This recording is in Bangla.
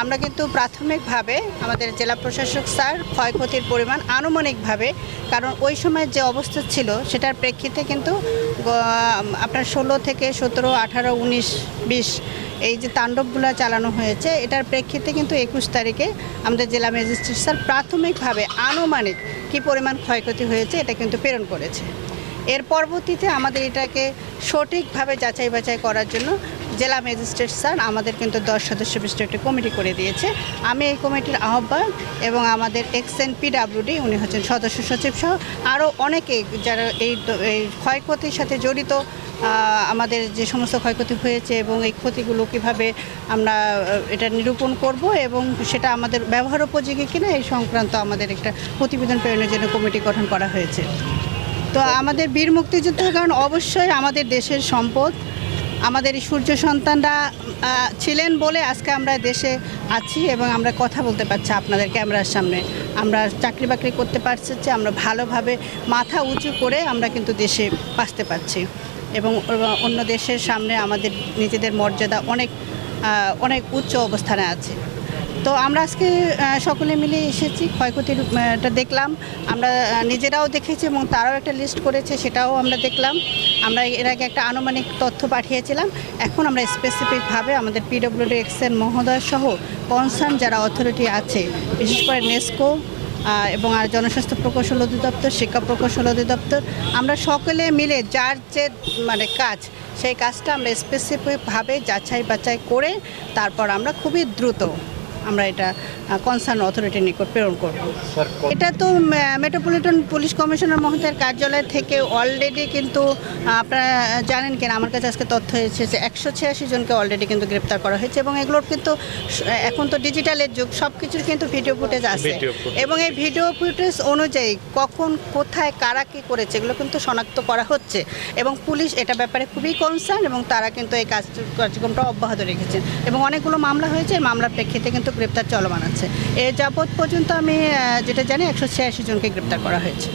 আমরা কিন্তু প্রাথমিকভাবে আমাদের জেলা প্রশাসক স্যার ক্ষয়ক্ষতির পরিমাণ আনুমানিকভাবে, কারণ ওই সময় যে অবস্থা ছিল সেটার প্রেক্ষিতে কিন্তু আপনার ষোলো থেকে সতেরো, আঠারো, উনিশ, বিশ এই যে তাণ্ডবগুলো চালানো হয়েছে, এটার প্রেক্ষিতে কিন্তু একুশ তারিখে আমাদের জেলা ম্যাজিস্ট্রেট স্যার প্রাথমিকভাবে আনুমানিক কী পরিমাণ ক্ষয়ক্ষতি হয়েছে এটা কিন্তু প্রেরণ করেছে। এর পরবর্তীতে আমাদের এটাকে সঠিকভাবে যাচাই বাছাই করার জন্য জেলা ম্যাজিস্ট্রেট স্যার আমাদের কিন্তু দশ সদস্য বিশিষ্ট একটি কমিটি করে দিয়েছে। আমি এই কমিটির আহ্বায়ক এবং আমাদের এক্স এন পিডাব্লিউডি উনি হচ্ছেন সদস্য সচিব সহ আরও অনেকে যারা এই এই ক্ষয়ক্ষতির সাথে জড়িত আমাদের যে সমস্ত ক্ষয়ক্ষতি হয়েছে এবং এই ক্ষতিগুলো কীভাবে আমরা এটা নিরূপণ করব এবং সেটা আমাদের ব্যবহার উপযোগী কিনা এই সংক্রান্ত আমাদের একটা প্রতিবেদন প্রেরণের জন্য কমিটি গঠন করা হয়েছে। তো আমাদের বীর মুক্তিযুদ্ধের কারণ অবশ্যই আমাদের দেশের সম্পদ আমাদের সূর্য সন্তানরা ছিলেন বলে আজকে আমরা দেশে আছি এবং আমরা কথা বলতে পারছি আপনাদের ক্যামেরার সামনে। আমরা চাকরি বাকরি করতে পারছি আমরা ভালোভাবে মাথা উঁচু করে আমরা কিন্তু দেশে বাঁচতে পারছি। এবং অন্য দেশের সামনে আমাদের নিজেদের মর্যাদা অনেক অনেক উচ্চ অবস্থানে আছে। তো আমরা আজকে সকলে মিলে এসেছি ক্ষয়ক্ষতির আহ, দেখলাম। আমরা নিজেরাও দেখেছি এবং তারাও একটা লিস্ট করেছে সেটাও আমরা দেখলাম। আমরা এর আগে একটা আনুমানিক তথ্য পাঠিয়েছিলাম। এখন আমরা স্পেসিফিকভাবে আমাদের পিডব্লিউডি এক্সেন মহোদয় সহ কনসার্ন যারা অথরিটি আছে বিশেষ করে নেস্কো এবং আর জনস্বাস্থ্য প্রকৌশল অধিদপ্তর শিক্ষা প্রকৌশল অধিদপ্তর আমরা সকলে মিলে যার যে মানে কাজ সেই কাজটা আমরা স্পেসিফিকভাবে যাচাই বাছাই করে তারপর আমরা খুবই দ্রুত আমরা এটা কনসার্ন অথরিটির নিকট প্রেরণ করব। এটা তো মেট্রোপলিটন পুলিশ কমিশনার মহোদয়ের কার্যালয় থেকে অলরেডি কিন্তু আপনারা জানেন কিনা আমার কাছে আজকে তথ্য এসেছে একশো ছিয়াশি জনকে অলরেডি কিন্তু গ্রেপ্তার করা হয়েছে এবং এগুলোর কিন্তু এখন তো ডিজিটালের যুগ সব কিছুর কিন্তু ভিডিও ফুটেজ আছে। এবং এই ভিডিও ফুটেজ অনুযায়ী কখন কোথায় কারা কী করেছে এগুলো কিন্তু শনাক্ত করা হচ্ছে। এবং পুলিশ এটা ব্যাপারে খুবই কনসার্ন এবং তারা কিন্তু এই কাজ কার্যক্রমটা অব্যাহত রেখেছেন। এবং অনেকগুলো মামলা হয়েছে এই মামলার প্রেক্ষিতে কিন্তু গ্রেপ্তার চলমান আছে। এ যাবৎ পর্যন্ত আমি যেটা জানি, একশো ছিয়াশি জনকে গ্রেপ্তার করা হয়েছে।